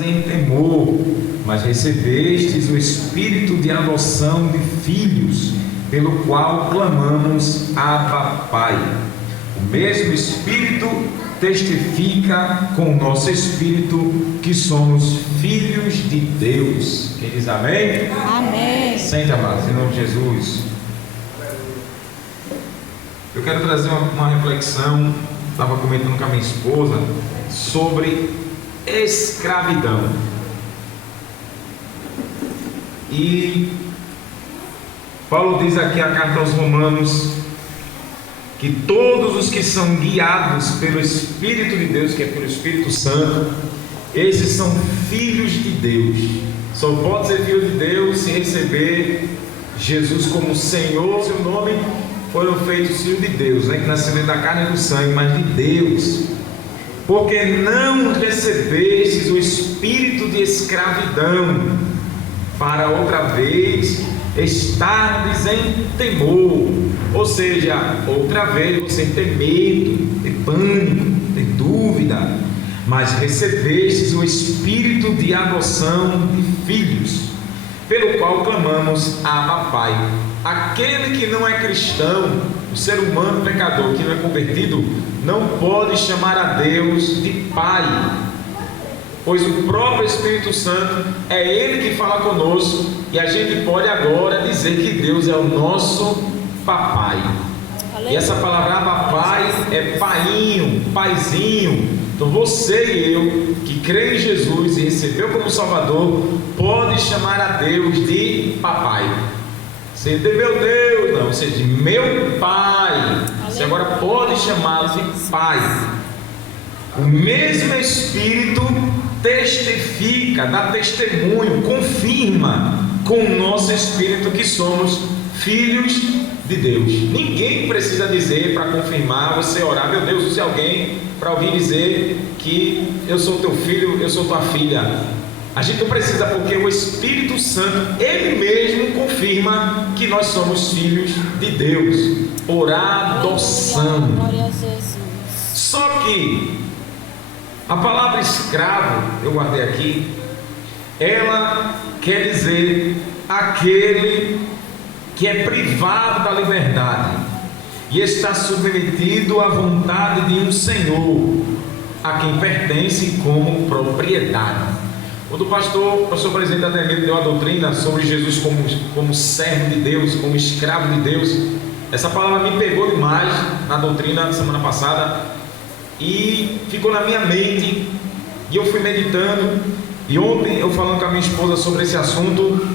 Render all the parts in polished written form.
em temor, mas recebestes o Espírito de adoção de filhos, pelo qual clamamos Abba, Pai. O mesmo Espírito testifica com o nosso Espírito que somos filhos de Deus. Quem diz amém? Amém. Sente, amados, em nome de Jesus. Eu quero trazer uma reflexão, estava comentando com a minha esposa, sobre escravidão. E Paulo diz aqui a carta aos Romanos que todos os que são guiados pelo Espírito de Deus, que é pelo Espírito Santo, esses são filhos de Deus. Só pode ser filho de Deus se receber Jesus como Senhor. Seu nome foram feitos filhos de Deus, né? Que nasceram da carne e do sangue, mas de Deus. Porque não recebestes o espírito de escravidão, para outra vez estardes em temor. Ou seja, outra vez você tem medo, tem pânico, tem dúvida, mas recebestes o espírito de adoção de filhos, pelo qual clamamos Abba, Pai. Aquele que não é cristão, o ser humano pecador que não é convertido, não pode chamar a Deus de Pai, pois o próprio Espírito Santo é Ele que fala conosco, e a gente pode agora dizer que Deus é o nosso papai. E essa palavra Abba, Pai é painho, paizinho. Então você e eu, que crê em Jesus e recebeu como Salvador, pode chamar a Deus de papai. Você de meu Deus, não, você de meu Pai. Você agora pode chamá-lo de Pai. O mesmo Espírito testifica, dá testemunho, confirma com o nosso Espírito que somos filhos de Deus. Ninguém precisa dizer para confirmar, você orar, meu Deus, use alguém para ouvir dizer que eu sou teu filho, eu sou tua filha. A gente não precisa, porque o Espírito Santo, Ele mesmo confirma que nós somos filhos de Deus, por adoção. Glória a Jesus. Só que a palavra escravo, eu guardei aqui, ela quer dizer aquele que é privado da liberdade e está submetido à vontade de um Senhor, a quem pertence como propriedade. Quando o pastor presidente Ademir deu a doutrina sobre Jesus como servo de Deus, como escravo de Deus, essa palavra me pegou demais na doutrina da semana passada e ficou na minha mente, e eu fui meditando. E ontem eu falando com a minha esposa sobre esse assunto,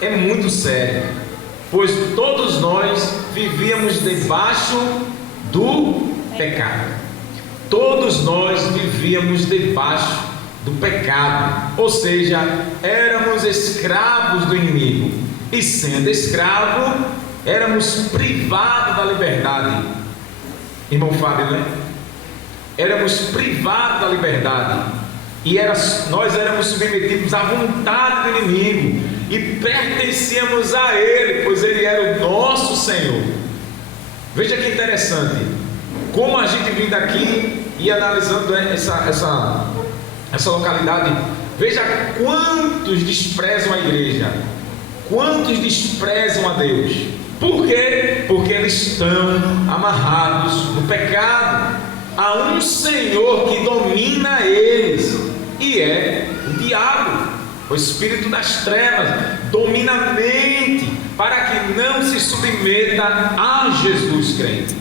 é muito sério, pois todos nós vivíamos debaixo do pecado. Todos nós vivíamos debaixo do pecado, ou seja, éramos escravos do inimigo, e sendo escravo, éramos privados da liberdade. Irmão Fábio, né? Éramos privados da liberdade, e nós éramos submetidos à vontade do inimigo, e pertencíamos a Ele, pois Ele era o nosso Senhor. Veja que interessante, como a gente vindo aqui e analisando essa localidade, veja quantos desprezam a igreja, quantos desprezam a Deus. Por quê? Porque eles estão amarrados no pecado. Há um Senhor que domina eles, e é o diabo, o espírito das trevas, domina a mente, para que não se submeta a Jesus crente.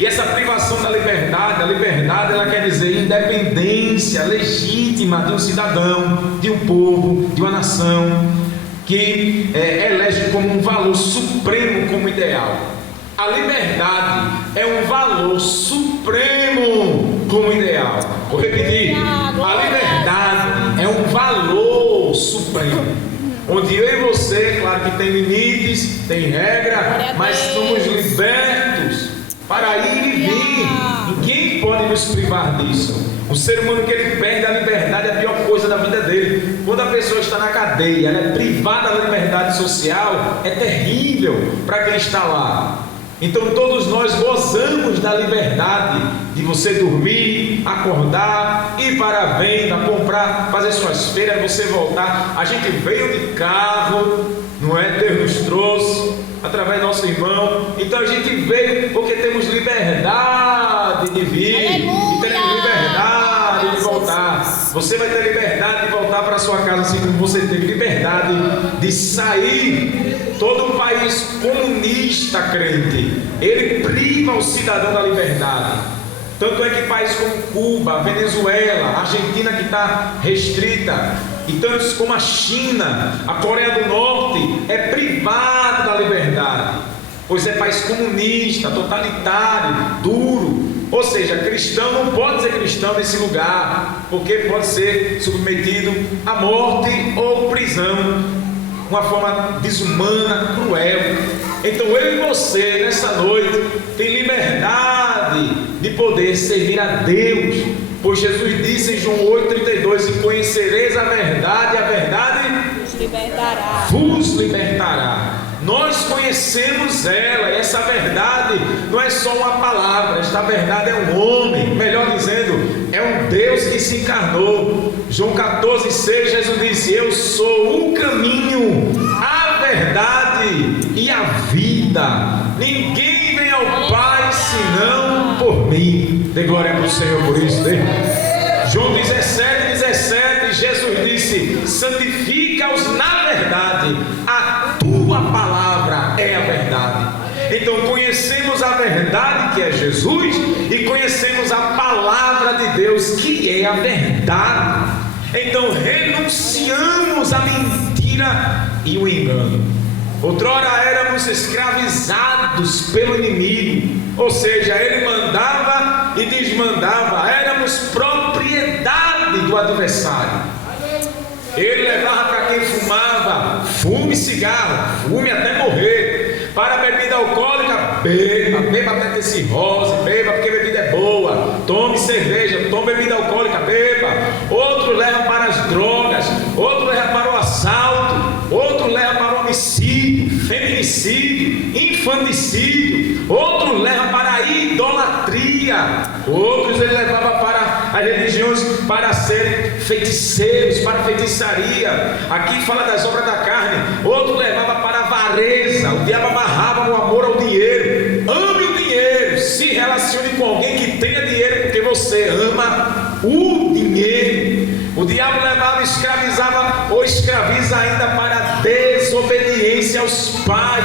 E essa privação da liberdade, a liberdade ela quer dizer independência legítima de um cidadão, de um povo, de uma nação, que elege como um valor supremo, como ideal. A liberdade é um valor supremo como ideal. Vou repetir: a liberdade é um valor supremo, onde eu e você, claro que tem limites, tem regra, mas somos libertos para ir e vir. Ninguém pode nos privar disso. O ser humano que ele perde a liberdade é a pior coisa da vida dele. Quando a pessoa está na cadeia, ela é privada da liberdade social, é terrível para quem está lá. Então todos nós gozamos da liberdade de você dormir, acordar, ir para a venda, comprar, fazer suas feiras, você voltar. A gente veio de carro, não é? Deus nos trouxe através do nosso irmão. Então a gente veio porque temos liberdade de vir. Aleluia! E teremos liberdade de voltar. Você vai ter liberdade de voltar para a sua casa, assim como você teve liberdade de sair. Todo o país comunista crente, ele priva o cidadão da liberdade. Tanto é que países como Cuba, Venezuela, Argentina, que está restrita, e tantos como a China, a Coreia do Norte, é privado da liberdade, pois é país comunista, totalitário, duro. Ou seja, cristão não pode ser cristão nesse lugar, porque pode ser submetido à morte ou prisão, uma forma desumana, cruel. Então eu e você nessa noite tem liberdade de poder servir a Deus, pois Jesus disse em João 8,32: e conhecereis a verdade, e a verdade vos libertará. Nós conhecemos ela, e essa verdade não é só uma palavra, esta verdade é um homem, melhor dizendo, é um Deus que se encarnou. João 14,6, Jesus disse: eu sou o caminho, a verdade e a vida. Ninguém vem ao Pai senão por mim. Dê glória para o Senhor por isso, né? João 17,17, Jesus disse: santifica-os na verdade, a tua palavra é a verdade. Então conhecemos a verdade, que é Jesus, e conhecemos a palavra de Deus, que é a verdade. Então renunciamos à mentira e o engano. Outrora éramos escravizados pelo inimigo, ou seja, ele mandava e desmandava, éramos propriedade do adversário. Ele levava para quem fumava: fume cigarro, fume até morrer. Para a bebida alcoólica: beba até ter cirrose, beba porque bebida é boa. Tome cerveja, tome bebida alcoólica, beba. Outro leva para as drogas, outro leva para o assalto, outro leva para o homicídio, feminicídio, infanticídio, outro leva para a idolatria, outros ele levava para as religiões para serem feiticeiros, para feitiçaria. Aqui fala das obras da carne. Outro levava para a avareza. O diabo amarrava no amor ao dinheiro. Ame o dinheiro, se relacione com alguém que tenha dinheiro, porque você ama o dinheiro. O diabo levava, escravizava ou escraviza ainda para a desobediência aos pais.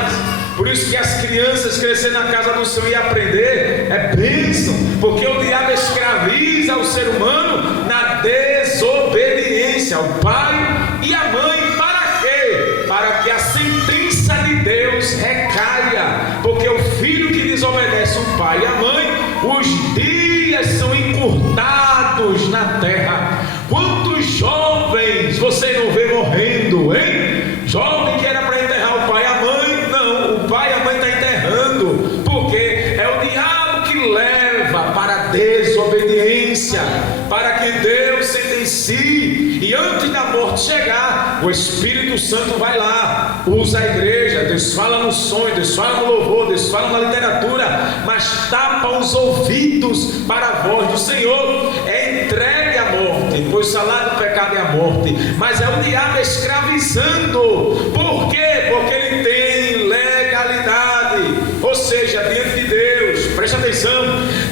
Por isso que as crianças crescer na casa do Senhor e aprender é bênção, porque o diabo escraviza o ser humano na desobediência ao pai e à mãe. Para quê? Para que a sentença de Deus recaia, porque o filho que desobedece o pai e a mãe, os dias são encurtados na terra. Quantos jovens você não vê morrendo, hein? Jovem que era para enterrar o pai e a mãe, não, o pai e a mãe está enterrando, porque é o diabo que leva para a desobediência, para que Deus sentencie, e antes da morte chegar, o Espírito Santo vai lá, usa a igreja, Deus fala no sonho, Deus fala no louvor, Deus fala na literatura, mas tapa os ouvidos para a voz do Senhor. É entregue à morte, pois o salário do pecado é a morte, mas é o diabo escravizando. Por quê? Porque ele tem legalidade, ou seja, diante de Deus, preste atenção,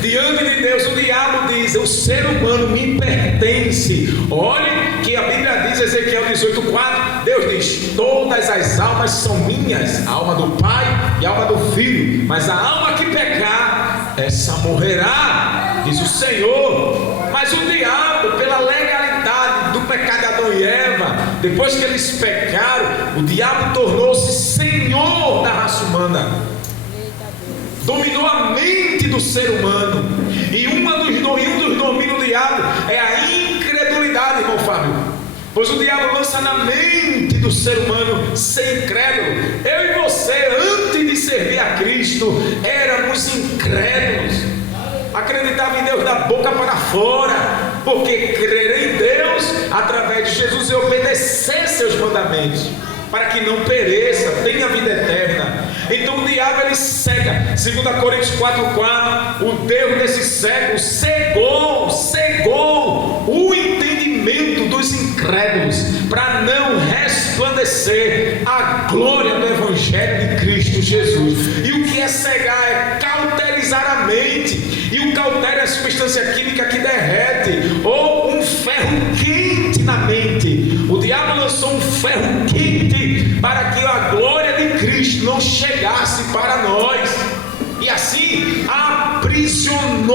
diante de Deus o diabo diz: o ser humano me pertence. Olhe que a Bíblia diz, Ezequiel 18,4, Deus diz: todas as almas são minhas, a alma do Pai e a alma do Filho, mas a alma que pecar, essa morrerá, diz o Senhor. Mas o diabo, pela legalidade do pecado de Adão e Eva, depois que eles pecaram, o diabo tornou-se senhor da raça humana, dominou a mente do ser humano. E um dos domínios do diabo é a incredulidade, irmão Fábio, pois o diabo lança na mente do ser humano ser incrédulo. Eu e você, antes de servir a Cristo, éramos incrédulos, acreditava em Deus da boca para fora, porque crer em Deus através de Jesus e obedecer seus mandamentos, para que não pereça, tenha vida eterna. Então o diabo ele cega. 2 Coríntios 4,4, o Deus desse século cegou o entendimento dos incrédulos, para não resplandecer a glória do Evangelho de Cristo Jesus. E o que é cegar? É cauterizar a mente. E o cautério é a substância química que derrete, ou um ferro quente na mente. O diabo lançou um ferro quente para que a glória de Cristo não chegasse para nós, e assim aprisionou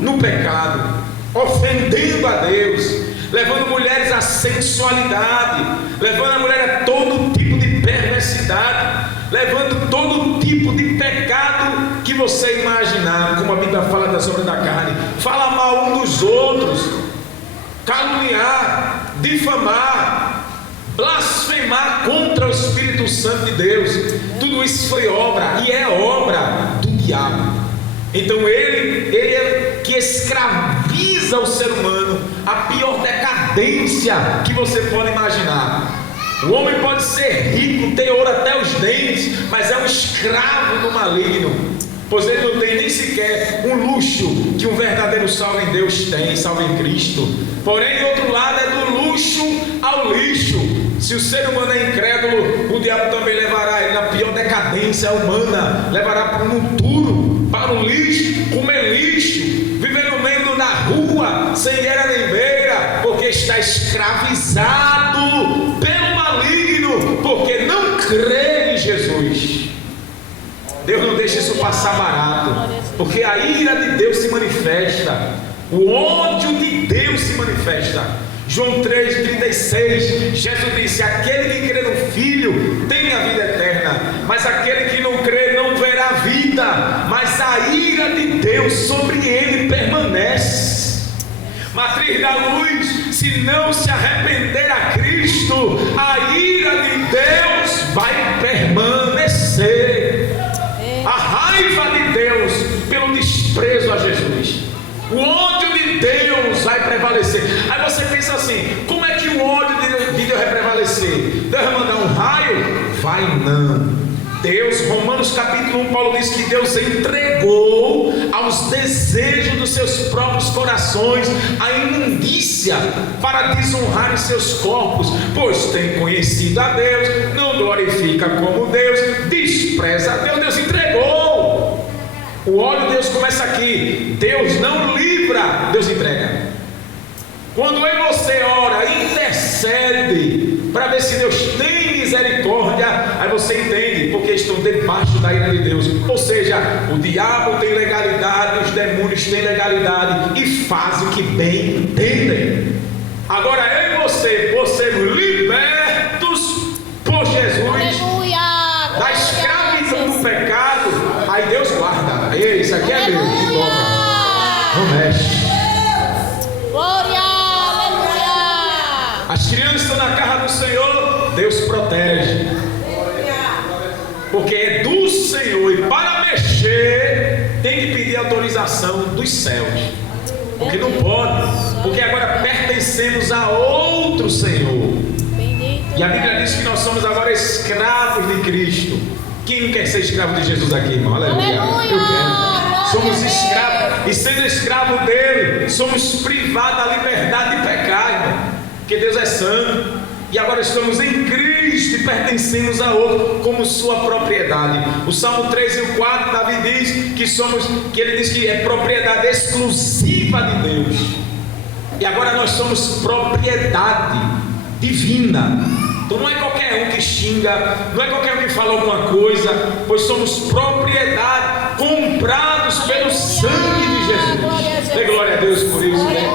no pecado, ofendendo a Deus, levando mulheres à sensualidade, levando a mulher a todo tipo de perversidade, levando todo tipo de pecado que você imaginar, como a Bíblia fala das obras da carne. Fala mal um dos outros, caluniar, difamar, blasfemar contra o Espírito Santo de Deus. Tudo isso foi obra, e é obra do diabo. Então ele é que escraviza o ser humano, a pior decadência que você pode imaginar. O homem pode ser rico, ter ouro até os dentes, mas é um escravo do maligno, pois ele não tem nem sequer um luxo que um verdadeiro salvo em Deus tem, salvo em Cristo. Porém, do outro lado, é do luxo ao lixo. Se o ser humano é incrédulo, o diabo também levará ele na pior decadência humana, levará para o monturo, para o lixo, comer lixo, viver no meio da rua, sem guerra nem beira, porque está escravizado pelo maligno, porque não crê em Jesus. Deus não deixa isso passar barato, porque a ira de Deus se manifesta, o ódio de Deus se manifesta. João 3,36, Jesus disse: aquele que crê no Filho tem a vida eterna, mas aquele que não crê não verá vida, mas a ira de Deus sobre ele permanece. Matriz da luz, se não se arrepender a Cristo, a ira de Deus vai permanecer. A raiva de Deus pelo desprezo a Jesus, o ódio de Deus vai prevalecer. Aí você pensa assim: como é que o ódio de Deus vai prevalecer? Deus vai mandar um raio? Vai não. Deus, Romanos capítulo 1, Paulo diz que Deus entregou aos desejos dos seus próprios corações a imundícia para desonrar os seus corpos, pois tem conhecido a Deus, não glorifica como Deus, despreza a Deus. Deus entregou. O ódio de Deus começa aqui. Deus não livra, Deus entrega. Quando eu e você ora, intercede para ver se Deus tem misericórdia, aí você entende porque estão debaixo da ira de Deus. Ou seja, o diabo tem legalidade, os demônios têm legalidade e fazem o que bem entendem. Agora eu e você, por sermos libertos por Jesus, aleluia, da escravidão do pecado, aí Deus guarda. Ei, isso aqui é meu, que toca, não mexe. Glória, aleluia. As crianças estão na casa do Senhor, Deus protege, porque é do Senhor, e para mexer tem que pedir autorização dos céus, porque não pode, porque agora pertencemos a outro Senhor. E a Bíblia diz que nós somos agora escravos de Cristo. Quem não quer ser escravo de Jesus aqui, irmão? Aleluia. Eu quero. Somos escravos, e sendo escravo dele, somos privados da liberdade de pecar, irmão, porque Deus é santo. E agora estamos em Cristo e pertencemos a outro como sua propriedade. O Salmo 3 e o 4, Davi diz que ele diz que é propriedade exclusiva de Deus. E agora nós somos propriedade divina. Então não é qualquer um que xinga, não é qualquer um que fala alguma coisa, pois somos propriedade, comprados pelo sangue de Jesus. Dê glória a Deus por isso, né?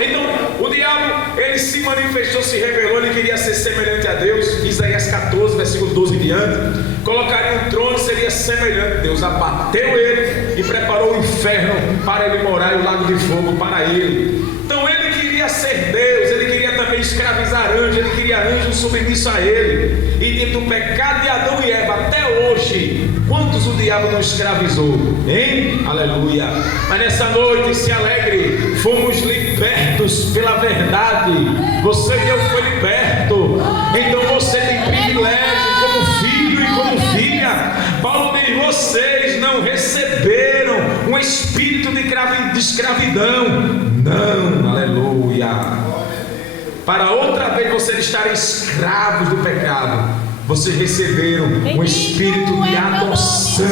Então o diabo, ele se manifestou, se revelou, ele queria ser semelhante a Deus. Isaías 14, versículo 12 em diante, colocaria um trono e seria semelhante a Deus. Abateu ele e preparou o inferno para ele morar, e o lago de fogo para ele. Então ele queria ser Deus, ele queria também escravizar anjos, ele queria anjos submissos a ele. E dentro do pecado de Adão e Eva até hoje, quantos o diabo não escravizou? Hein? Aleluia. Mas nessa noite se alegre, fomos libertos pela verdade. Você e eu foi liberto. Então você tem privilégio como filho e como filha. receberam um espírito de escravidão. Não, aleluia. Para outra vez vocês estarem escravos do pecado, vocês receberam um espírito de adoção.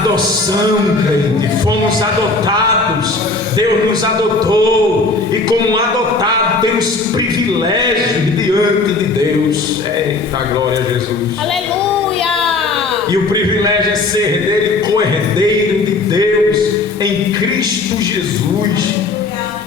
Adoção, crente. Fomos adotados. Deus nos adotou. E como adotados, temos privilégios diante de Deus. Eita, glória a Jesus. Aleluia. E o privilégio é ser herdeiro e co-herdeiro de Deus em Cristo Jesus.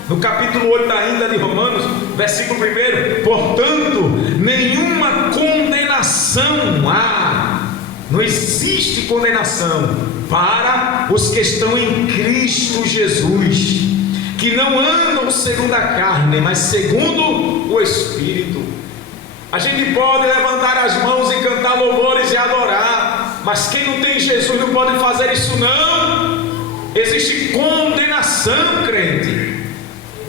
No capítulo 8 ainda de Romanos, versículo 1: portanto, nenhuma condenação há. Não existe condenação para os que estão em Cristo Jesus, que não andam segundo a carne, mas segundo o Espírito. A gente pode levantar as mãos e cantar louvores e adorar, mas quem não tem Jesus não pode fazer isso não. Existe condenação, crente.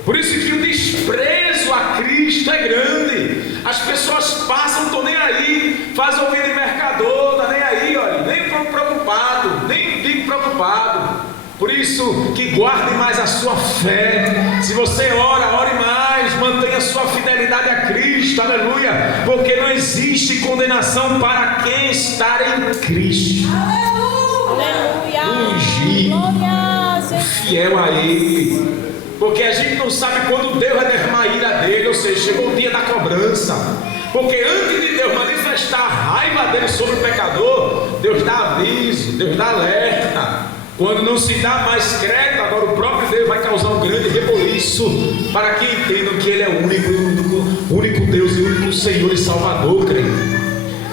Por isso que o desprezo a Cristo é grande. As pessoas passam, estão nem aí, faz ouvido de mercador, está nem aí, olha, nem preocupado, nem fique preocupado. Por isso que guarde mais a sua fé. Se você ora, ore mais, mantenha a sua fidelidade a Cristo, aleluia, porque não existe condenação para quem está em Cristo. Aleluia. Ungido, fiel a Ele. Porque a gente não sabe quando Deus vai derramar a ira dele, ou seja, chegou o dia da cobrança. Porque antes de Deus manifestar a raiva dele sobre o pecador, Deus dá aviso, Deus dá alerta. Quando não se dá mais crédito, agora o próprio Deus vai causar um grande reboliço para que entendam que Ele é o único Deus e o único Senhor e Salvador, crente.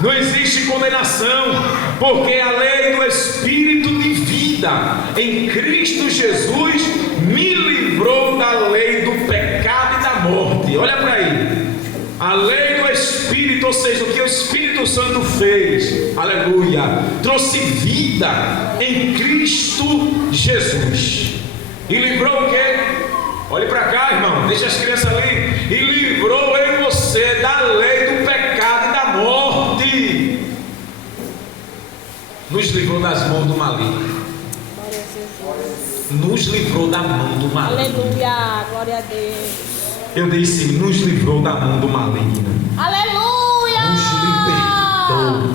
Não existe condenação, porque a lei do Espírito de vida em Cristo Jesus me livrou da lei do pecado e da morte. Olha para aí, a lei do Espírito, ou seja, o que o Espírito Santo fez, aleluia, trouxe vida em Cristo Jesus. E livrou o quê? Olhe para cá, irmão, deixa as crianças ali. E livrou em você da lei do pecado e da morte. Nos livrou das mãos do maligno. Nos livrou da mão do maligno. Aleluia, glória a Deus. Eu disse, nos livrou da mão do maligno. Aleluia. Nos libertou.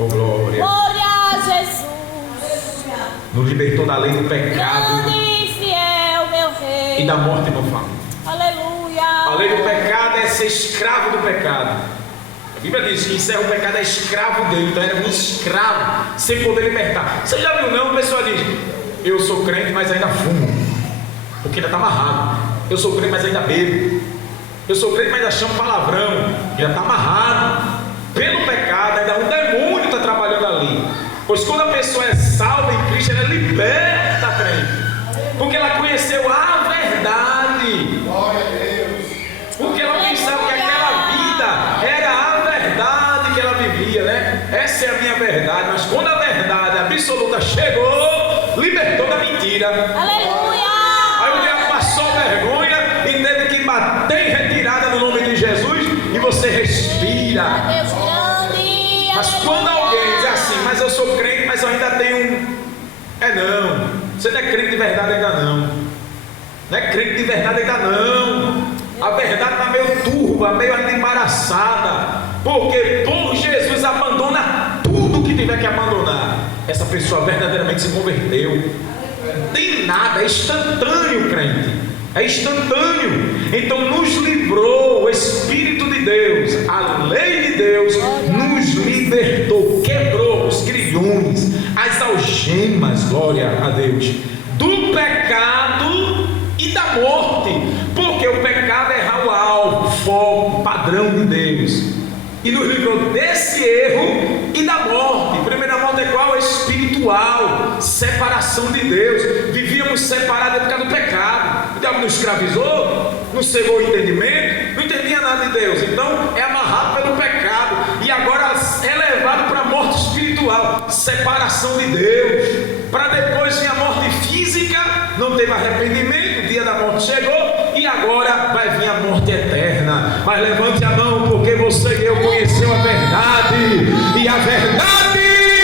Oh glória. Glória a Jesus. Nos libertou da lei do pecado. Grande e fiel, meu rei. E da morte, meu filho. Aleluia. A lei do pecado é ser escravo do pecado. A Bíblia diz que encerra o pecado é escravo dele. Então era um escravo sem poder libertar. Você já viu não? A pessoa diz, eu sou crente mas ainda fumo, porque ainda está amarrado. Eu sou crente mas ainda bebo. Eu sou crente mas ainda chamo palavrão, ainda está amarrado pelo pecado. Ainda um demônio está trabalhando ali. Pois quando a pessoa é salva em Cristo, ela é liberta, crente, porque ela conheceu a verdade. Glória a Deus. Porque ela pensava que aquela vida era a verdade que ela vivia, né? Essa é a minha verdade. Mas quando a verdade absoluta chegou, libertou da mentira. Aleluia. Aí o diabo passou vergonha e teve que bater em retirada no nome de Jesus. E você respira. Deus grande. Mas quando alguém diz assim, mas eu sou crente, mas eu ainda tenho não, você não é crente de verdade ainda não. Não é crente de verdade ainda não. A verdade está meio turva, meio ainda embaraçada. Porque por Jesus abandona tudo que tiver que abandonar. Essa pessoa verdadeiramente se converteu. Não tem nada, é instantâneo, crente. É instantâneo. Então nos livrou o Espírito de Deus, a lei de Deus nos libertou, quebrou os grilhões, as algemas, glória a Deus, do pecado e da morte. Porque o pecado é errar o alvo, o foco, o padrão de Deus. E nos livrou desse erro e da morte. Primeira morte é qual? Espiritual, separação de Deus. Vivíamos separados por causa do pecado. O diabo nos escravizou, nos cegou o entendimento, não entendia nada de Deus. Então é amarrado pelo pecado e agora é levado para a morte espiritual, separação de Deus. Para depois vir a morte física, não teve arrependimento, o dia da morte chegou e agora vai vir a morte eterna. Mas levante a mão, porque você e eu conheceu a verdade, e a verdade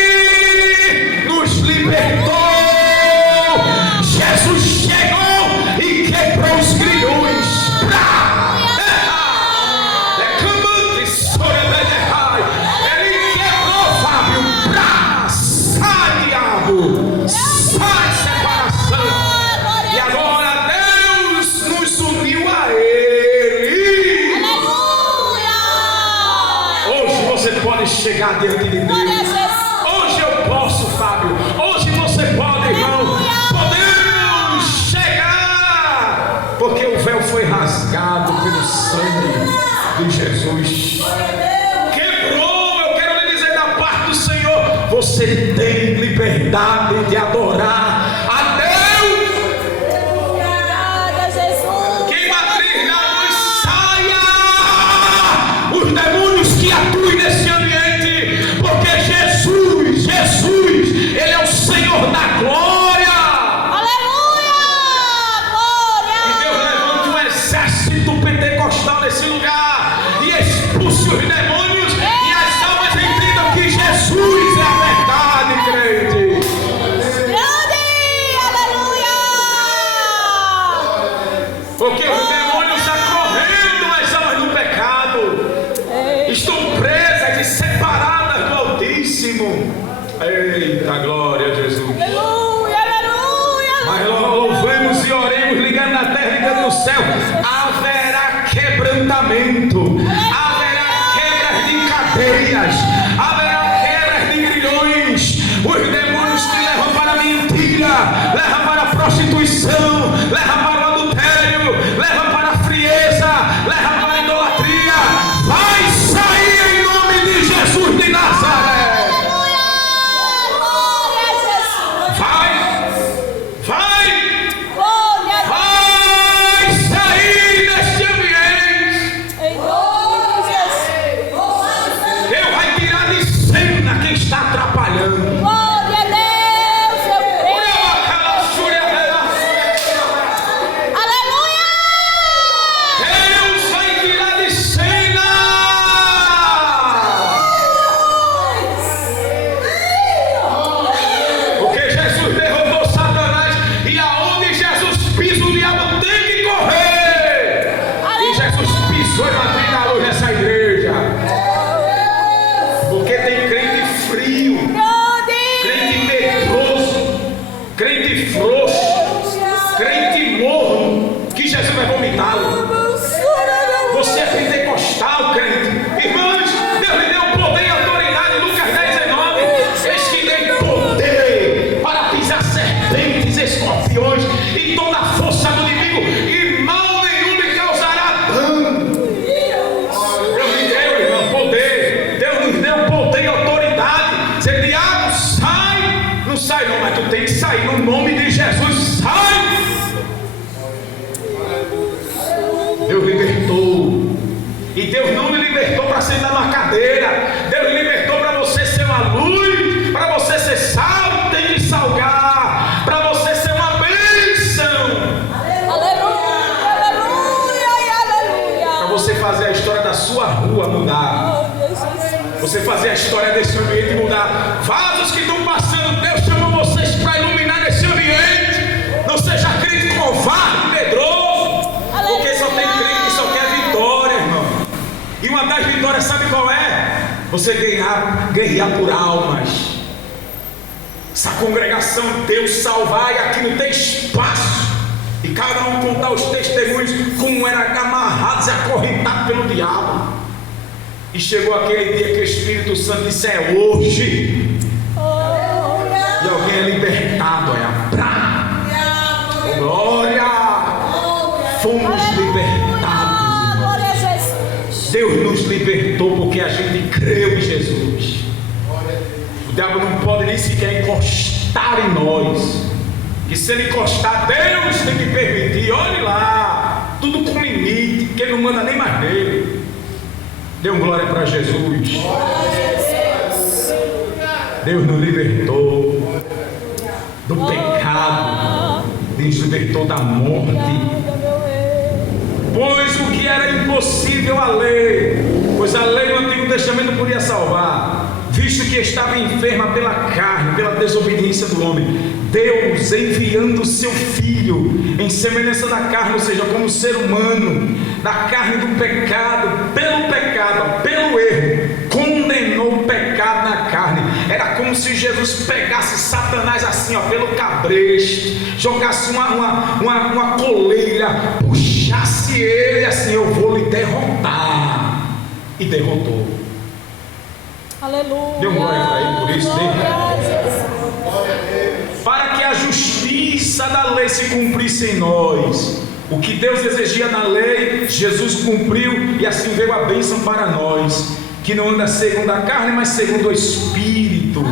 chegar diante de Glória a Deus. Jesus. Hoje eu posso, Fábio. Hoje você pode, irmão. Podemos chegar, porque o véu foi rasgado pelo sangue de Jesus. Quebrou, eu quero lhe dizer da parte do Senhor. Você tem liberdade de adorar a Deus. Obrigada, Jesus. Que matriz da luz saia, os demônios que atuem nesse ambiente, porque Jesus, Ele é o Senhor da glória. Aleluia. E Glória. Deus levanta um exército pentecostal nesse lugar e expulse os demônios e as almas entendam que Jesus é a verdade, crente. Grande. Aleluia. Porque os demônios estão correndo as almas do pecado, estão presas e separadas do Altíssimo. Eita glória a Jesus. Aleluia. Aleluia. Mas louvemos e oremos, ligando na terra, ligando no céu. Haverá quebrantamento, haverá quebras de cadeias, haverá quebras de grilhões. Os demônios que levam para a mentira, levam para a prostituição, levam para o adultério, levam para a frieza, levam para a idolatria, vai sair em nome de Jesus de Nazaré. Glória a Jesus. Vai, vai, Glória a vai sair deste ambiente. Em nome de Jesus. Deus vai tirar de cena quem está atrapalhando. Glória a Deus, eu creio. Aleluia. Deus vai tirar de cena. Porque Jesus derrotou Satanás e aonde Jesus pisa, o diabo tem que correr. E Jesus pisou e bateu na luz nessa igreja. Porque tem crente frio, Grande. crente medroso, crente frouxo, crente morno, que Jesus vai vomitá-lo. Você é pentecostal, crente. Irmãos, Deus lhe deu poder e autoridade. Lucas 10:19. Eis que dei poder para pisar serpentes, escorpiões e toda a força do inimigo, e mal nenhum lhe causará dano. Deus lhe deu, irmão, poder. Deus nos deu poder e autoridade. Você diabo, sai. Não sai não, mas tu tem que sair no nome de Jesus. Sai. Deus libertou. E Deus não me libertou para sentar numa cadeira. Deus me libertou para você ser uma luz, para você ser sal, tem que salgar, para você ser uma bênção, Aleluia. Aleluia. E para aleluia. você fazer a história da sua rua mudar, Oh, Jesus. você fazer a história desse ambiente mudar. Vasos que estão passando, Deus chamou vocês para iluminar esse ambiente. Não seja crente covarde, medroso, porque só tem crente que só quer vitória, irmão. E uma das vitórias, sabe qual é? Você guerrear por almas. Essa congregação, Deus salvar, e aqui não tem espaço. E cada um contar os testemunhos como eram amarrados e acorrentados pelo diabo. E chegou aquele dia que o Espírito Santo disse: é hoje. E alguém é libertado, olha. Oh, glória! Fomos libertados, irmão. Glória a Jesus. Deus nos libertou porque a gente creu em Jesus. O diabo não pode nem sequer encostar em nós. Que se ele encostar, Deus tem que permitir. Olhe lá, tudo com limite, que ele não manda nem mais nele. Dê um glória para Jesus. Deus nos libertou do pecado, nos libertou da morte. Pois o que era impossível à lei, pois a lei do Antigo Testamento não podia salvar, visto que estava enferma pela carne, pela desobediência do homem, Deus enviando o seu Filho em semelhança da carne, ou seja, como ser humano, da carne do pecado, pelo erro, condenou o pecado na carne. Era como se Jesus pegasse Satanás assim, ó, pelo cabresto, jogasse uma coleira, puxasse ele assim: eu vou lhe derrotar. E derrotou. Aleluia. Dê glória para Ele por isso, dê. Glória a Jesus. Para que a justiça da lei se cumprisse em nós. O que Deus exigia na lei, Jesus cumpriu, e assim veio a bênção para nós, que não anda segundo a carne, mas segundo o Espírito.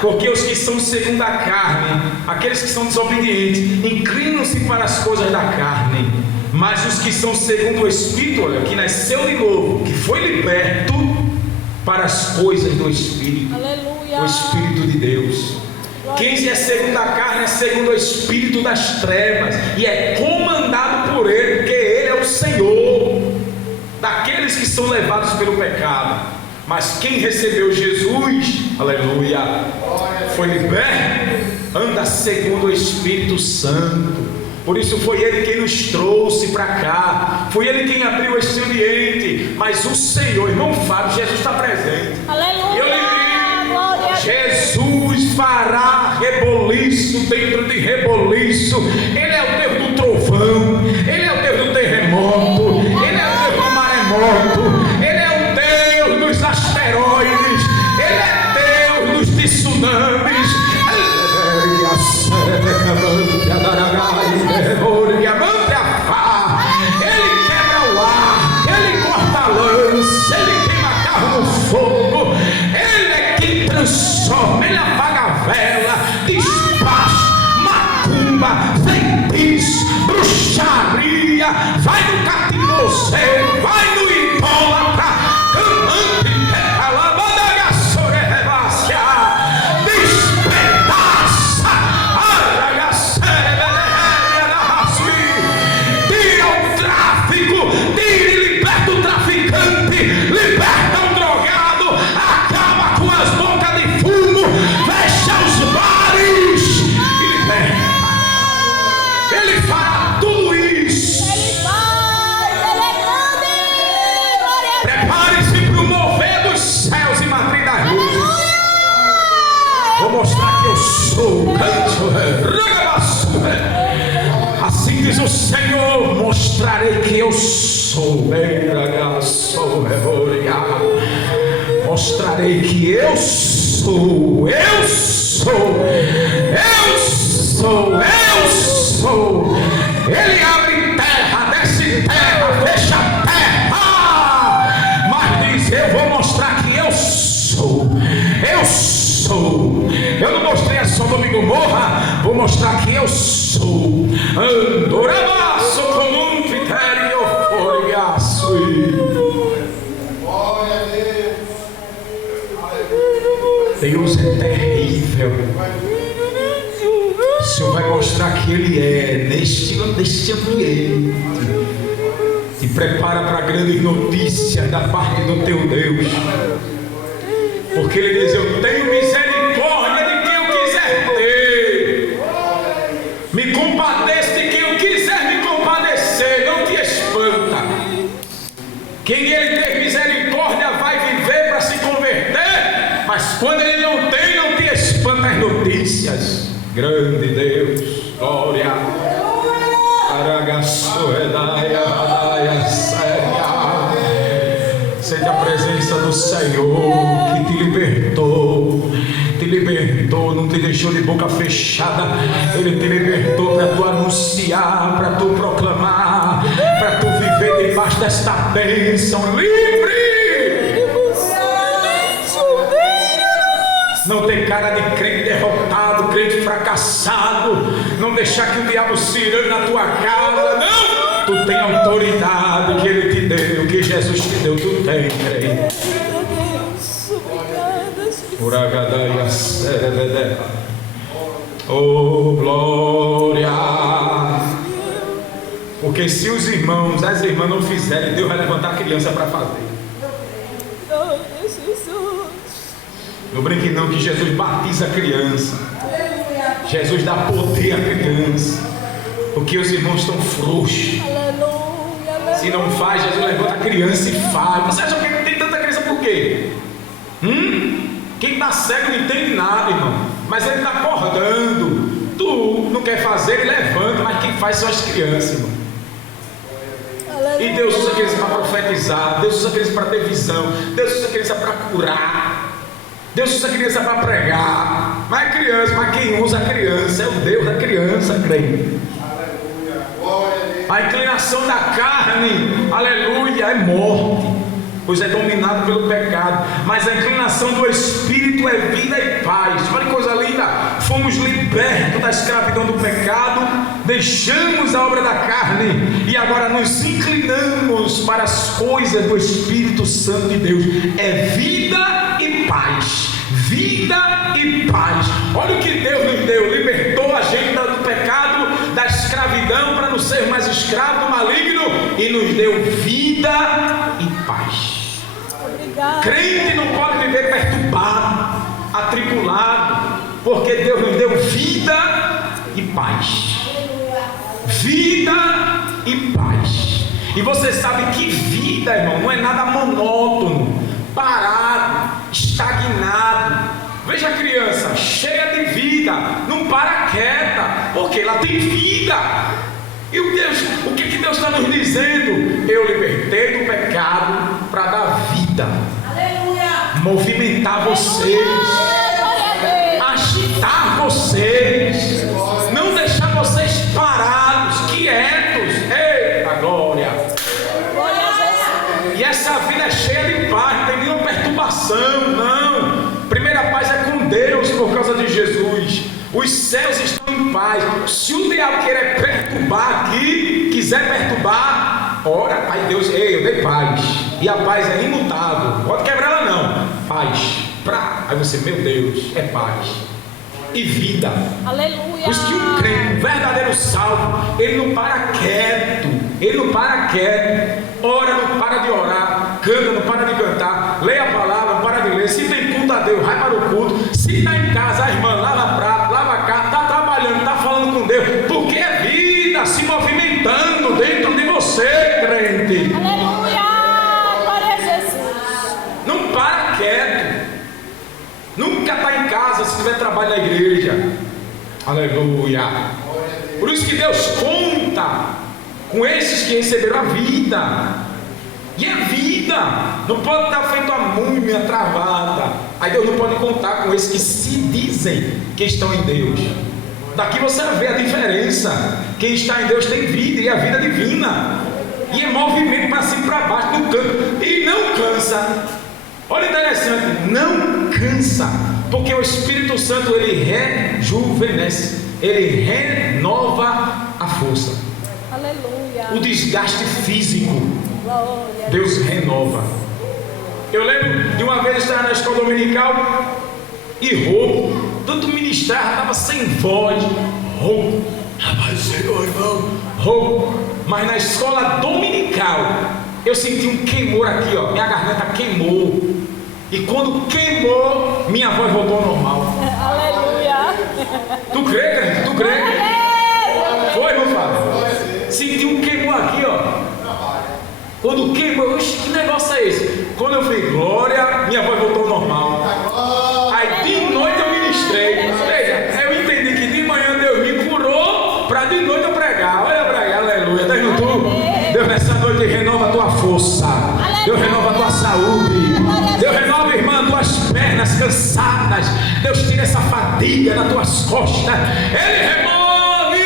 Porque os que são segundo a carne, aqueles que são desobedientes, inclinam-se para as coisas da carne. Mas os que são segundo o Espírito, olha, que nasceu de novo, que foi liberto para as coisas do Espírito. Aleluia. O Espírito de Deus. Quem é segundo a carne é segundo o Espírito das trevas, e é comandado por Ele, porque Ele é o Senhor daqueles que são levados pelo pecado. Mas quem recebeu Jesus, aleluia, foi liberto, anda segundo o Espírito Santo. Por isso foi Ele quem nos trouxe para cá, foi Ele quem abriu este ambiente. Mas o Senhor, irmão Fábio, Jesus está presente. Aleluia. Eu lhe digo, Jesus fará reboliço dentro de reboliço. Ele é o Deus do trovão, Ele é o Deus do terremoto, Ele é o Deus do maremoto, Ele é o Deus dos asteroides, Ele é Deus dos tsunamis. Ele quebra o ar, Ele corta a lança, Ele queima carro no fogo, Ele é quem transforma, Ele apaga a vela, despacha, macumba, feitiço, bruxaria, vai no catimbozeiro, vai no idólatra, amante, despedaça, tira o tráfico, tira e liberta o traficante, liberta o drogado, acaba com as bocas de fumo, fecha os bares e liberta. Ele fará tudo isso. Ele faz, Ele é grande. Glória a Deus. Prepare-se para o mover dos céus e matriz das luzes. Vou mostrar que eu sou. Assim diz o Senhor: mostrarei que eu sou. Mostrarei que eu sou. Eu sou. Eu sou. Eu sou. Ele abre terra, desce terra, fecha terra. Mas diz: eu vou mostrar que eu sou. Eu sou. Eu não mostrei a Sodoma e Gomorra, vou mostrar que eu sou. Andorabaço como um critério foriaço. Deus é terrível. O Senhor vai mostrar que Ele é neste ambiente. Te prepara para grandes notícias da parte do teu Deus. Porque Ele diz: eu tenho misericórdia de quem eu quiser ter, me compadeço de quem eu quiser me compadecer. Não te espanta. Quem Ele tem misericórdia vai viver para se converter. Mas quando Ele não tem, não te espanta as notícias. Grande Deus, glória. Sente a presença do Senhor que te libertou, não te deixou de boca fechada. Ele te libertou para tu anunciar, para tu proclamar, para tu viver debaixo desta bênção livre. Não ter cara de crente derrotado, crente fracassado, não deixar que o diabo se irane na tua casa. Não! Tu tem autoridade que Ele te deu, que Jesus te deu, tu tem, crente. Oh, glória! Porque se os irmãos, as irmãs não fizerem, Deus vai levantar a criança para fazer. Não brinque não, que Jesus batiza a criança. Jesus dá poder à criança. Porque os irmãos estão frouxos. Se não faz, Jesus levanta a criança e faz. Você acha que tem tanta criança por quê? Quem está cego não entende nada, irmão. Mas ele está acordando. Tu não quer fazer, ele levanta. Mas quem faz são as crianças, irmão. E Deus usa criança para profetizar, Deus usa criança para ter visão, Deus usa criança para curar, Deus usa criança para pregar. Mas é criança, mas quem usa a criança é o Deus da criança, crente. A inclinação da carne, aleluia, é morte, pois é dominado pelo pecado, mas a inclinação do Espírito é vida e paz. Olha que coisa linda, fomos libertos da escravidão do pecado, deixamos a obra da carne e agora nos inclinamos para as coisas do Espírito Santo de Deus. É vida e paz, vida e paz. Olha o que Deus nos deu, libertou a gente do pecado, da escravidão, para não ser mais escravo do maligno, e nos deu vida e paz. Crente não pode viver perturbado, atribulado, porque Deus nos deu vida e paz. Vida e paz. E você sabe que vida, irmão, não é nada monótono, parado, estagnado. Veja a criança cheia de vida, não para quieta, porque ela tem vida. E o que Deus está nos dizendo? Eu libertei do pecado para dar vida. Aleluia. Movimentar vocês, agitar vocês, não deixar vocês parados, quietos. Eita glória! E essa vida é cheia de paz, não tem nenhuma perturbação, não. Primeira paz é com Deus por causa de Jesus. Os céus estão em paz. Se o diabo querer perturbar aqui, quiser perturbar, ora, aí Deus, eu dei paz. E a paz é imutável. Pode quebrar ela não. Paz. Aí você, meu Deus, é paz. E vida. Aleluia. Os que um crente, um verdadeiro salvo, ele não para quieto. Ele não para quieto. Ora, não para de orar. Canta, não para de cantar. Lê a palavra, não para de ler. Se tem culto a Deus, vai para o culto. Se está em casa, a irmã lava prato, lava cá, está trabalhando, está falando com Deus. Porque é vida se movimentando dentro de você, crente. Aleluia. Glória a Jesus. Não para quieto. Nunca está em casa se tiver trabalho na igreja. Aleluia. Por isso que Deus conta com esses que receberam a vida. E a vida não pode estar feito a múmia travada. Aí Deus não pode contar com esses que se dizem que estão em Deus. Daqui você vê a diferença. Quem está em Deus tem vida, e a vida divina. E é movimento para cima e para baixo, não cansa. E não cansa. Olha interessante, não cansa, porque o Espírito Santo ele rejuvenesce, ele renova a força. Aleluia. O desgaste físico, glória, Deus renova. Eu lembro de uma vez estar na escola dominical e rouco, tanto ministrar, estava sem voz, rouco, rapaz, Senhor, irmão, rouco, mas na escola dominical eu senti um queimor aqui, ó, minha garganta queimou. E quando queimou, minha voz voltou ao normal. Aleluia. Tu crê, cara? Tu crê? Foi, meu Fábio? Senti um queimou aqui, ó. Quando queimou, que negócio é esse? Quando eu falei glória, minha voz voltou ao normal. Aí de noite eu ministrei. Veja, eu entendi que de manhã Deus me curou para de noite eu pregar. Olha eu pregar, aleluia. Tá vendo tu? Deus nessa noite renova a tua força. Deus renova a tua saúde. Deus renova, irmã, tuas pernas cansadas. Deus tira essa fadiga das tuas costas. Ele remove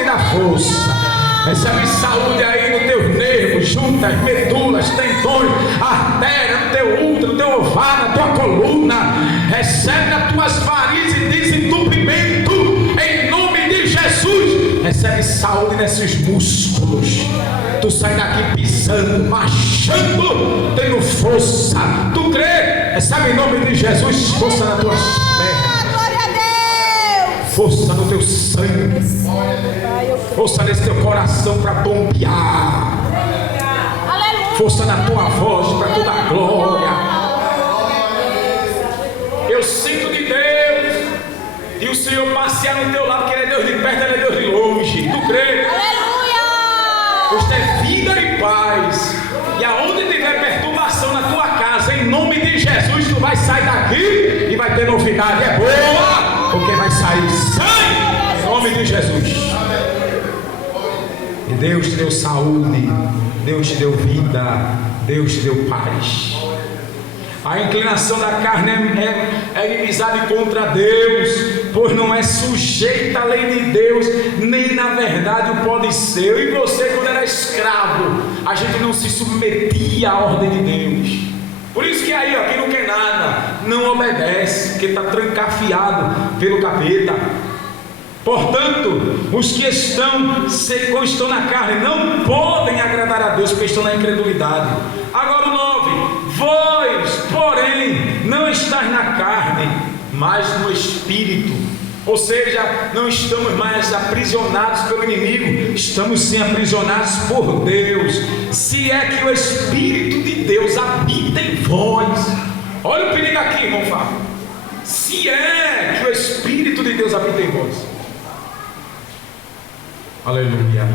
e dá força. Recebe saúde aí nos teus nervos, juntas, medulas, tendões, artéria, no teu útero, no teu ovário, na tua coluna. Recebe nas tuas varizes desentupimento em nome de Jesus. Recebe saúde nesses músculos. Tu sai daqui pisando, marchando, tendo força. Tu crê? Recebe em nome de Jesus força nas tuas pernas. Glória a Deus. Força no teu sangue. Força nesse teu coração para bombear. Força na tua voz para toda a glória. Eu sinto de Deus. E o Senhor passear no teu lado, que Ele é Deus de perto, Ele é Deus de longe. Tu crê? Isto é vida e paz. E aonde tiver perturbação na tua casa, em nome de Jesus, tu vai sair daqui e vai ter novidade. É boa, porque vai sair sangue em nome de Jesus. E Deus te deu saúde, Deus te deu vida, Deus te deu paz. A inclinação da carne é inimizade contra Deus, pois não é sujeita à lei de Deus, nem na verdade o pode ser. Eu e você, quando era escravo, a gente não se submetia à ordem de Deus. Por isso que aí, ó, quem não quer nada, não obedece, porque está trancafiado pelo capeta. Portanto, os que estão na carne não podem agradar a Deus, porque estão na incredulidade. Agora o 9: vós, porém, não estáis na carne, mas no Espírito. Ou seja, não estamos mais aprisionados pelo inimigo, estamos sim aprisionados por Deus. Se é que o Espírito de Deus habita em vós. Olha o perigo aqui, irmão Fábio. Se é que o Espírito de Deus habita em vós. Aleluia.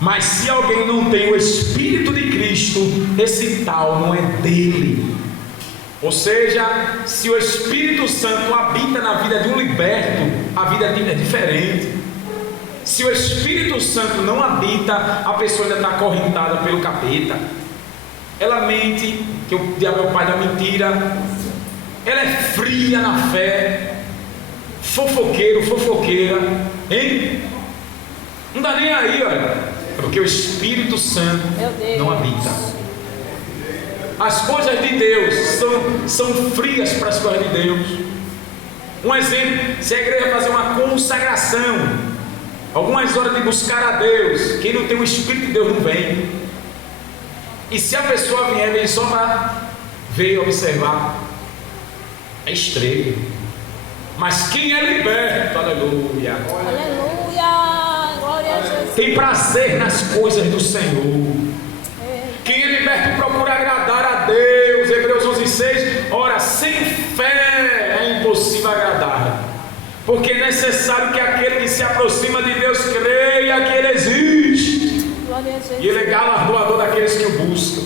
Mas se alguém não tem o Espírito de Cristo, esse tal não é dele. Ou seja, se o Espírito Santo habita na vida de um liberto, a vida é diferente. Se o Espírito Santo não habita, a pessoa ainda está acorrentada pelo capeta. Ela mente, que o diabo é o pai da mentira. Ela é fria na fé, fofoqueiro, fofoqueira, hein? Não dá nem aí, olha, porque o Espírito Santo não habita. As coisas de Deus são frias para as coisas de Deus. Um exemplo: se a igreja fazer uma consagração, algumas horas de buscar a Deus, quem não tem o Espírito de Deus não vem. E se a pessoa vier, vem só para ver e observar, é estranho. Mas quem é liberto, aleluia, Aleluia, glória a Jesus. tem prazer nas coisas do Senhor. Quem é liberto procura agradar a Deus. Hebreus 11:6. Ora, sem fé é impossível agradar, porque é necessário que aquele que se aproxima de Deus creia que Ele existe, e Ele é galardoador daqueles que o buscam.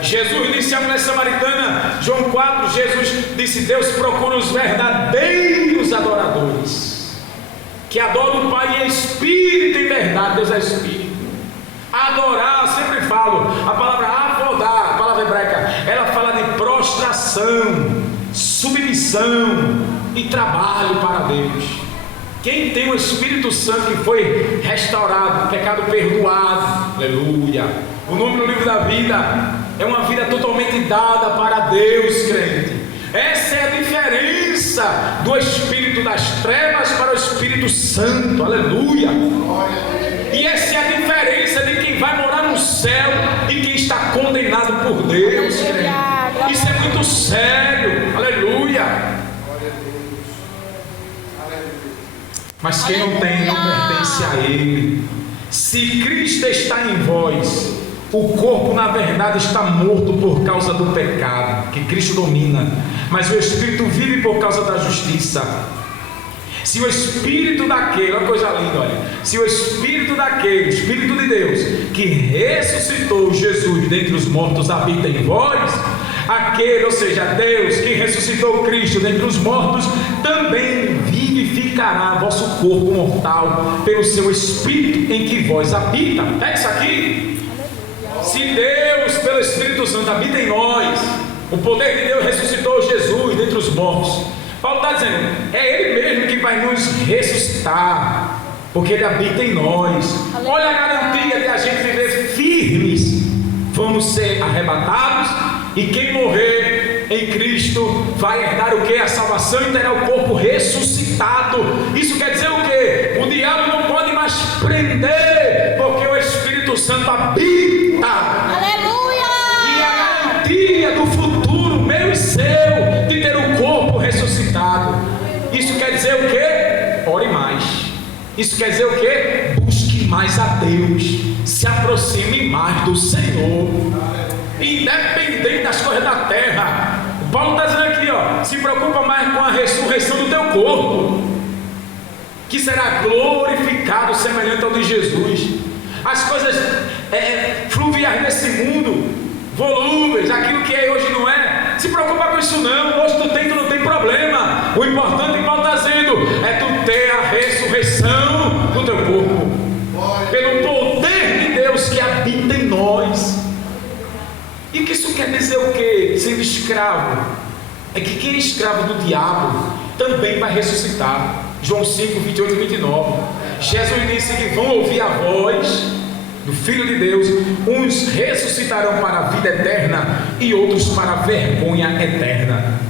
Jesus disse à mulher samaritana, João 4, Jesus disse: Deus procura os verdadeiros adoradores, que adoram o Pai em espírito e verdade. Deus é espírito. Adorar, eu sempre falo, a palavra avodar, a palavra hebraica, ela fala de prostração, submissão e trabalho para Deus. Quem tem o Espírito Santo que foi restaurado, pecado perdoado, aleluia, o nome do livro da vida é uma vida totalmente dada para Deus, crente. Essa é a diferença do Espírito das trevas para o Espírito Santo, aleluia. E essa é a diferença de quem vai morar no céu e quem está condenado por Deus, crente. Isso é muito sério, aleluia. Mas quem não tem, não pertence a Ele. Se Cristo está em vós, o corpo na verdade está morto por causa do pecado, que Cristo domina, mas o Espírito vive por causa da justiça. Se o Espírito daquele, uma coisa linda, olha, se o Espírito daquele, Espírito de Deus, que ressuscitou Jesus dentre os mortos habita em vós, aquele, ou seja, Deus, que ressuscitou Cristo dentre os mortos, também vivificará vosso corpo mortal pelo seu Espírito em que vós habita. É isso aqui. Se Deus, pelo Espírito Santo, habita em nós, o poder de Deus ressuscitou Jesus dentre os mortos. Paulo está dizendo, é Ele mesmo que vai nos ressuscitar, porque Ele habita em nós. Olha a garantia de a gente viver firmes. Vamos ser arrebatados, e quem morrer em Cristo vai herdar o que? A salvação, e terá o corpo ressuscitado. Isso quer dizer o quê? O diabo não pode mais prender, porque o Espírito Santo habita. Aleluia! E a garantia do futuro meu e seu de ter o corpo ressuscitado. Isso quer dizer o quê? Ore mais. Isso quer dizer o quê? Busque mais a Deus, se aproxime mais do Senhor, independente das coisas da terra. O Paulo está dizendo aqui, ó, se preocupa mais com a ressurreição do teu corpo, que será glorificado semelhante ao de Jesus. As coisas fluviais desse mundo, volúveis, aquilo que é hoje não é, se preocupa com isso não. Hoje tu não tem problema. O importante que Paulo está dizendo é tu ter a ressurreição do teu corpo. quer dizer o quê? Sendo escravo. É que quem é escravo do diabo também vai ressuscitar. João 5, 28 e 29. Jesus disse que vão ouvir a voz do Filho de Deus. Uns ressuscitarão para a vida eterna e outros para a vergonha eterna.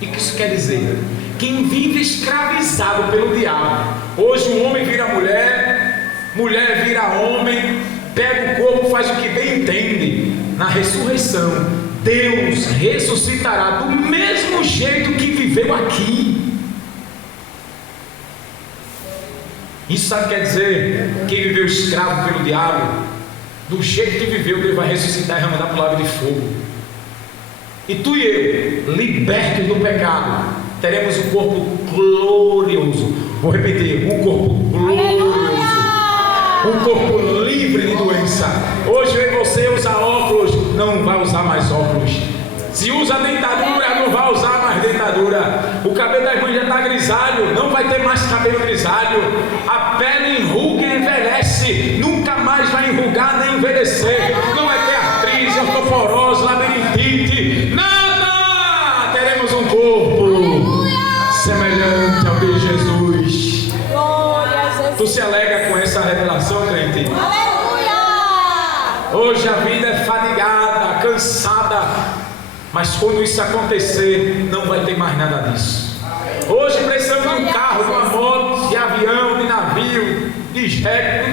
E o que isso quer dizer? Quem vive escravizado pelo diabo. Hoje o homem vira mulher, mulher vira homem, pega o corpo, faz o que bem entende. Na ressurreição, Deus ressuscitará do mesmo jeito que viveu aqui. Isso sabe o que quer dizer? Quem viveu escravo pelo diabo, do jeito que viveu, Deus vai ressuscitar e vai mandar para o lago de fogo. E tu e eu, libertos do pecado, teremos um corpo glorioso. Vou repetir, um corpo glorioso, um corpo livre de doença. Hoje eu e você usa óculos, não vai usar mais óculos. Se usa dentadura, não vai usar mais dentadura. O cabelo das mães já está grisalho, não vai ter mais cabelo grisalho. A pele enruga e envelhece, nunca mais vai enrugar nem envelhecer. Não vai ter artrite, osteoporose, labirintite, nada. Teremos um corpo semelhante ao de Jesus. Tu se alegra com essa revelação, crente? Hoje a vida é fadigada, cansada. Mas quando isso acontecer, não vai ter mais nada disso. Hoje precisamos de um carro, de uma moto, de avião, de navio, de jet,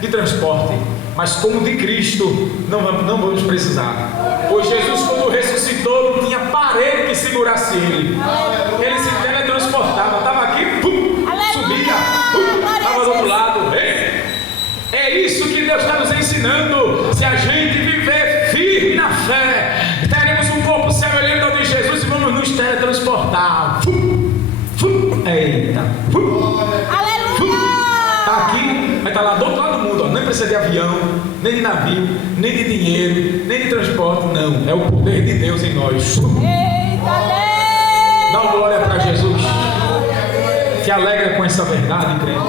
de transporte. Mas como de Cristo, não vamos precisar. Pois Jesus, quando ressuscitou, não tinha parede que segurasse ele. Ele se teletransportava. Estava aqui, pum, subia, estava do outro lado. É isso que Deus está nos ensinando. Se a gente viver firme na fé, teremos um corpo semelhante ao de Jesus e vamos nos teletransportar. Eita. Está aqui, vai estar lá do outro lado do mundo. Ó. Nem precisa de avião, nem de navio, nem de dinheiro, nem de transporte. Não, é o poder de Deus em nós. Dá uma glória para Jesus. Te alegra com essa verdade, crente.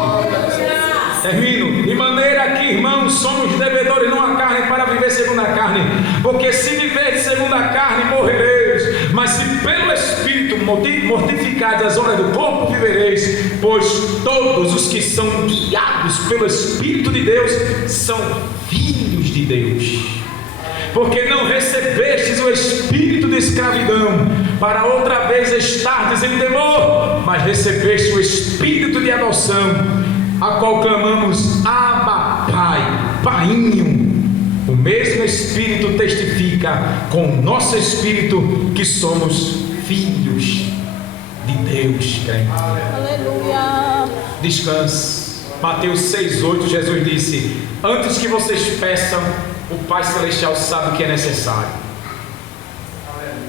Termino. De maneira que, irmãos, somos devedores não à carne para viver segundo a carne. Porque se viver segundo a carne, morrereis. Mas se pelo Espírito mortificados as obras do corpo, vivereis. Pois todos os que são guiados pelo Espírito de Deus são filhos de Deus. Porque não recebestes o espírito de escravidão, para outra vez estardes em temor, mas recebeste o espírito de adoção, a qual clamamos: Abba, Pai, Painho. O mesmo Espírito testifica com o nosso espírito que somos filhos de Deus. Aleluia. Descanse. Mateus 6,8, Jesus disse: antes que vocês peçam, o Pai Celestial sabe o que é necessário.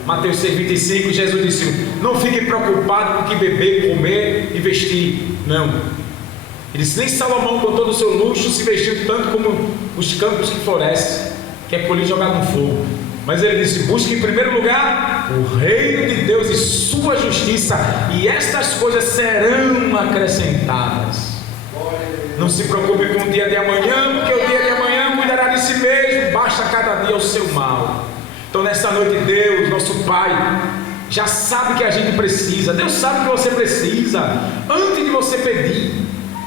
Mateus 6,25, Jesus disse: não fiquem preocupados com o que beber, comer e vestir. Não. Ele disse: nem Salomão, com todo o seu luxo, se vestiu tanto como os campos que florescem, que é colhido e jogado no fogo. Mas ele disse: busque em primeiro lugar o reino de Deus e sua justiça, e estas coisas serão acrescentadas. Não se preocupe com o dia de amanhã, porque o dia de amanhã cuidará de si mesmo, basta cada dia o seu mal. Então nessa noite, Deus, nosso Pai, já sabe que a gente precisa. Deus sabe que você precisa antes de você pedir.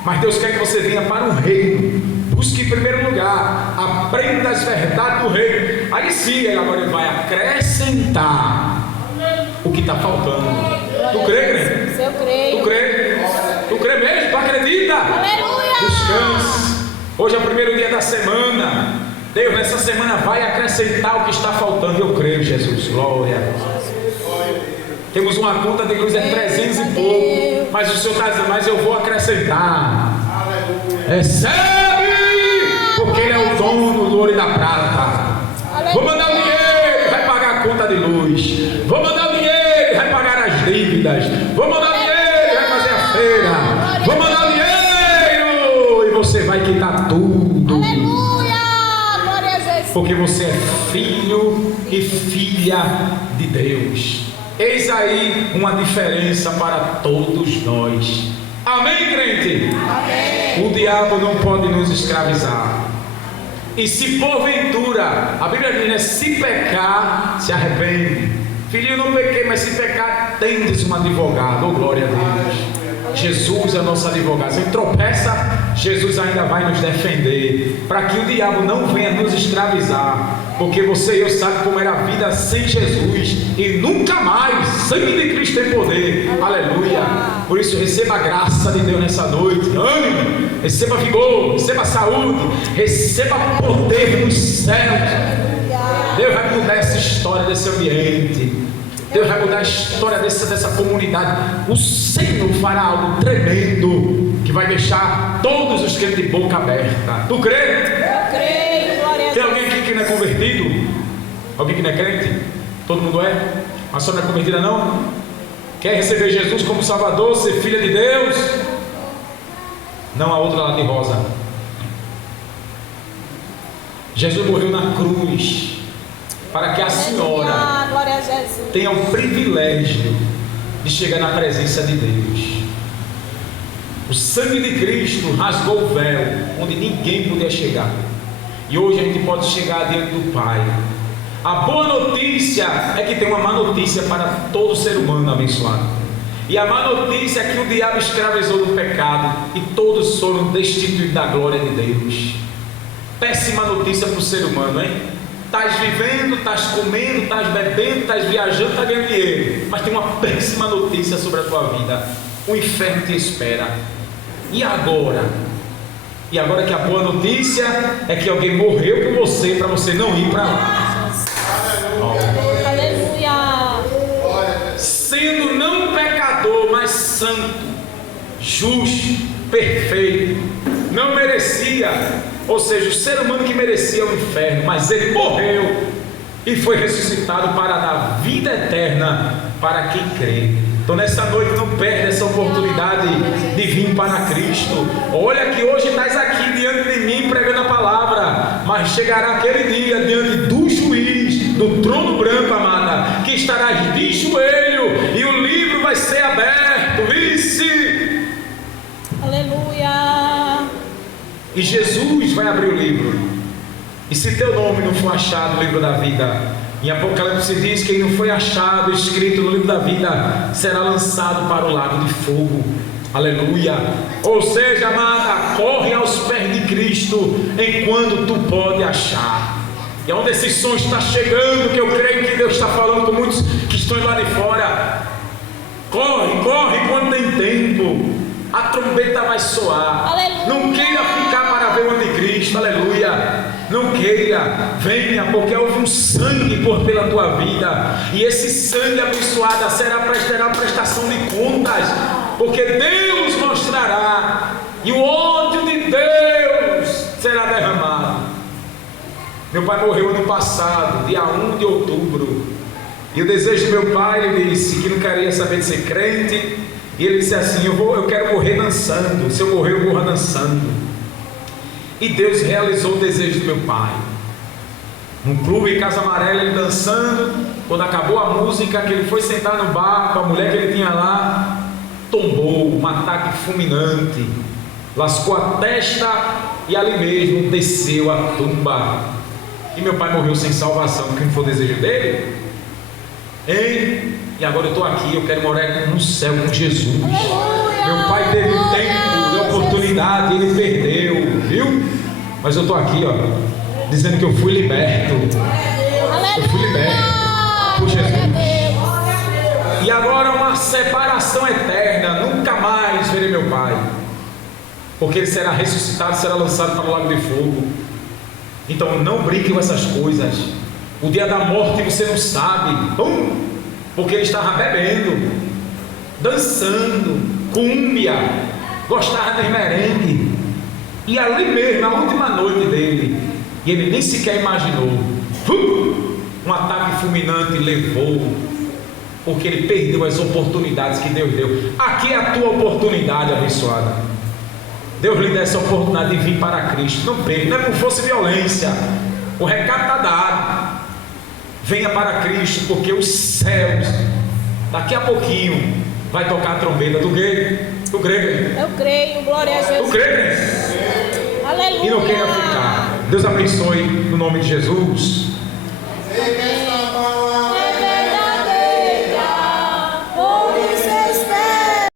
Mas Deus quer que você venha para o reino. Busque em primeiro lugar, aprenda as verdades do reino. Aí sim, ele agora vai acrescentar o que está faltando. Tu crê, crê? Eu creio. Tu crê? Tu crê mesmo? Tu acredita? Aleluia. Descanse. Hoje é o primeiro dia da semana. Deus nessa semana vai acrescentar o que está faltando. Eu creio, Jesus. Glória a Deus. Temos uma conta de luz, é 300 e pouco. Mas o Senhor está dizendo: mas eu vou acrescentar. Recebe! Porque Ele é o dono do ouro e da prata. Vou mandar o dinheiro, vai pagar a conta de luz. Vou mandar o dinheiro, vai pagar as dívidas. Vou mandar o dinheiro, vai fazer a feira. Vou mandar o dinheiro e você vai quitar tudo. Aleluia. Glória a Jesus. Porque você é filho e filha de Deus. Eis aí uma diferença para todos nós. Amém, crente? Amém. O diabo não pode nos escravizar. E se porventura, a Bíblia diz, né, se pecar, se arrepende. Filhinho, não pequei, mas se pecar, tendes um advogado. Oh, glória a Deus. Jesus é nosso advogado. Se ele tropeça, Jesus ainda vai nos defender, para que o diabo não venha nos escravizar. Porque você e eu sabem como era a vida sem Jesus, e nunca mais. Sangue de Cristo tem poder. Aleluia. Por isso receba a graça de Deus nessa noite. Ânimo, receba vigor, receba saúde, receba poder dos céus. Deus vai mudar essa história desse ambiente. Deus vai mudar a história dessa comunidade. O Senhor fará algo tremendo, que vai deixar todos os crentes de boca aberta. Tu crê? Eu creio, glória a Deus. Tem alguém aqui que não é convertido? Alguém que não é crente? Todo mundo é? Mas só não é convertida não? Quer receber Jesus como Salvador, ser filha de Deus? Não há outra lá de rosa. Jesus morreu na cruz para que a senhora tenha o privilégio de chegar na presença de Deus. O sangue de Cristo rasgou o véu onde ninguém podia chegar, e hoje a gente pode chegar diante do Pai. A boa notícia é que tem uma má notícia para todo ser humano abençoado. E a má notícia é que o diabo escravizou do pecado e todos foram destituídos da glória de Deus. Péssima notícia para o ser humano, hein? Estás vivendo, estás comendo, estás bebendo, estás viajando, estás ganhando dinheiro. Mas tem uma péssima notícia sobre a tua vida. O inferno te espera. E agora? E agora que a boa notícia é que alguém morreu por você, para você não ir para lá. Aleluia. Sendo não pecador, mas santo, justo, perfeito, não merecia. Ou seja, o ser humano que merecia o inferno, mas ele morreu e foi ressuscitado para dar vida eterna para quem crê. Então nessa noite não perde essa oportunidade de vir para Cristo. Olha que hoje estás aqui diante de mim pregando a palavra, mas chegará aquele dia diante do juiz, do trono branco, amada, que estarás de joelho e o livro vai ser aberto. Vice. Aleluia. E Jesus vai abrir o livro. E se teu nome não for achado no livro da vida, em Apocalipse diz que quem não foi achado escrito no livro da vida será lançado para o lago de fogo. Aleluia. Ou seja, amada, corre aos pés de Cristo enquanto tu pode achar. E onde esse som está chegando, que eu creio que Deus está falando com muitos que estão lá de fora. Corre, corre quando tem tempo. A trombeta vai soar. Aleluia. Não queira ficar para ver o anticristo. Aleluia. Não queira, venha, porque houve um sangue pela tua vida, e esse sangue abençoado será prestação de contas, porque Deus mostrará, e o ódio de Deus será derramado. Meu pai morreu ano passado, dia 1 de outubro, e o desejo do meu pai, ele disse que não queria saber de ser crente, e ele disse assim: eu quero morrer dançando. Se eu morrer, eu morro dançando. E Deus realizou o desejo do meu pai. Num clube em Casa Amarela, ele dançando. Quando acabou a música, que ele foi sentar no bar com a mulher que ele tinha lá, tombou um ataque fulminante, lascou a testa e ali mesmo desceu a tumba. E meu pai morreu sem salvação. Quem foi o desejo dele? Hein? E agora eu estou aqui, eu quero morar no céu com Jesus. Aleluia. Meu pai teve um tempo de oportunidade, ele perdeu, viu? Mas eu estou aqui, ó, dizendo que eu fui liberto. Eu fui liberto por Jesus. E agora uma separação eterna. Nunca mais verei meu pai, porque ele será ressuscitado, será lançado para o lago de fogo. Então não brinque com essas coisas. O dia da morte você não sabe. Porque ele estava bebendo, dançando, cúmbia, gostava de merengue. E ali mesmo, na última noite dele, e ele nem sequer imaginou, um ataque fulminante levou, porque ele perdeu as oportunidades que Deus deu. Aqui é a tua oportunidade, abençoada. Deus lhe dá essa oportunidade de vir para Cristo. Não perca, não é por força e violência. O recado está dado. Venha para Cristo, porque os céus, daqui a pouquinho, vai tocar a trombeta. Tu crê? Tu crê? Eu creio, glória a Jesus. Tu crê? Aleluia. E não queira ficar. Deus abençoe no nome de Jesus.